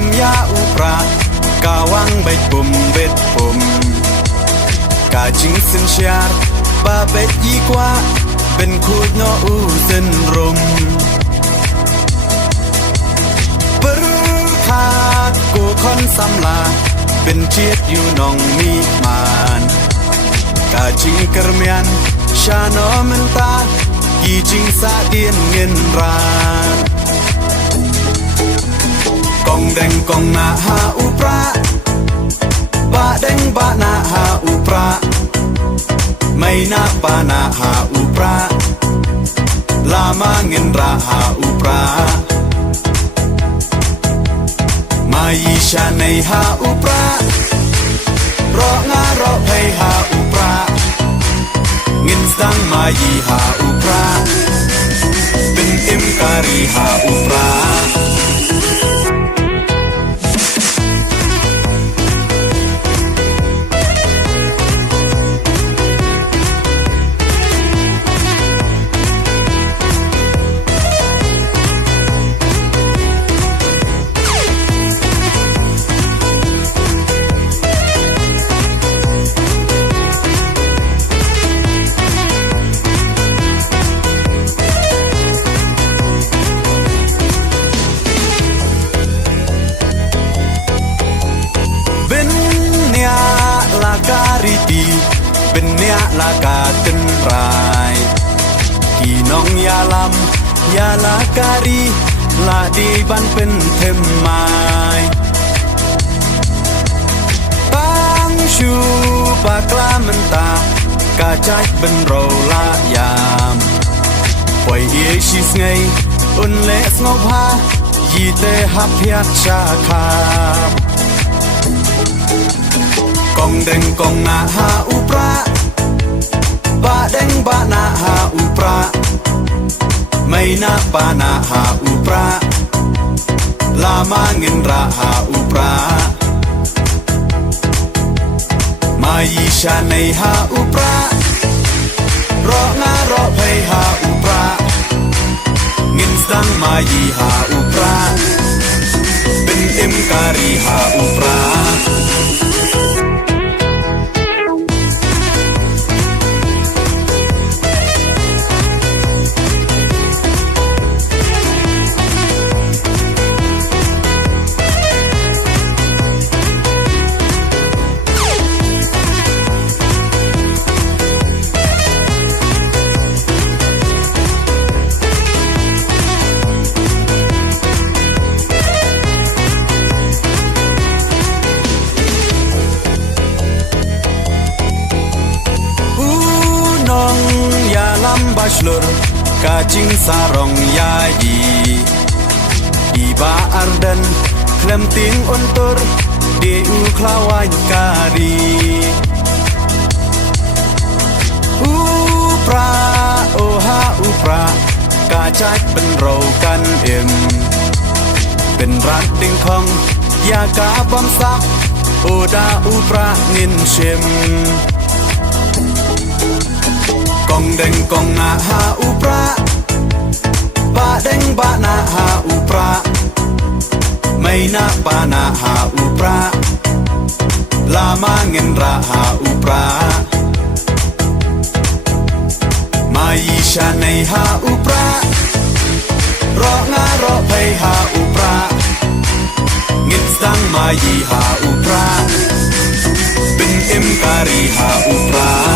มยาอุปรากาวังใบปุ่มเบ็ดปุ่มกาจิงสินชาร์บาเบ็ดยีกว่าเป็นคูดโนอูเส้นรมปรึขาดกูคอนสำลาเป็นเชียดอยู่นองมีมานกาจิงกระเมียนชาโนมันตากีจิงสาเดียนเงินรานกองแดงกองนาหาอุปราบะแดงบะนาหาอุปราไม่นาปานาหาอุปราลามาเงินราหาอุปรามายีชาในหาอุปรารองารอเพหาอุปราเงินสังมายีหาอุปราเป็นเอ็มการีหาอุปราเป็นเนียลากาตึนรายพี่น้องยาลำยาลาการีลาดีบันเป็นเทมไม้ปังชูปากลามันตากาจัดเป็นโรลายามปล่อยเอชิสไงอุนเลสงบฮายีเตหับยักชาคากองแดงกองนาหาอุปราบะแดงบะนาหาอุปราไม่นาปานาหาอุปราลามาเงินราหาอุปรามายีชาในหาอุปรารองารอเพหาอุปราเงินสังมายีหาอุปราเป็นเอ็มการีหาอุปราบาชลร์กาจิงสารองยายีอีบาอาร์เดนเคลมติงอุนตร์เดอูคลาวายการีอุปราโอฮาอุปรากาจัดเป็นเรากันเอ็มเป็นรักดิ่งของยากาบอมซักโอดาอุปราเงินเชมกองแดงกองนาหาอุปราบะแดงบะนาหาอุปราไม่นาปานาหาอุปราลามาเงินราหาอุปรามายีชาในหาอุปรารองารอเพหาอุปราเงินสังมายีหาอุปราเป็นเอ็มการีหาอุปรา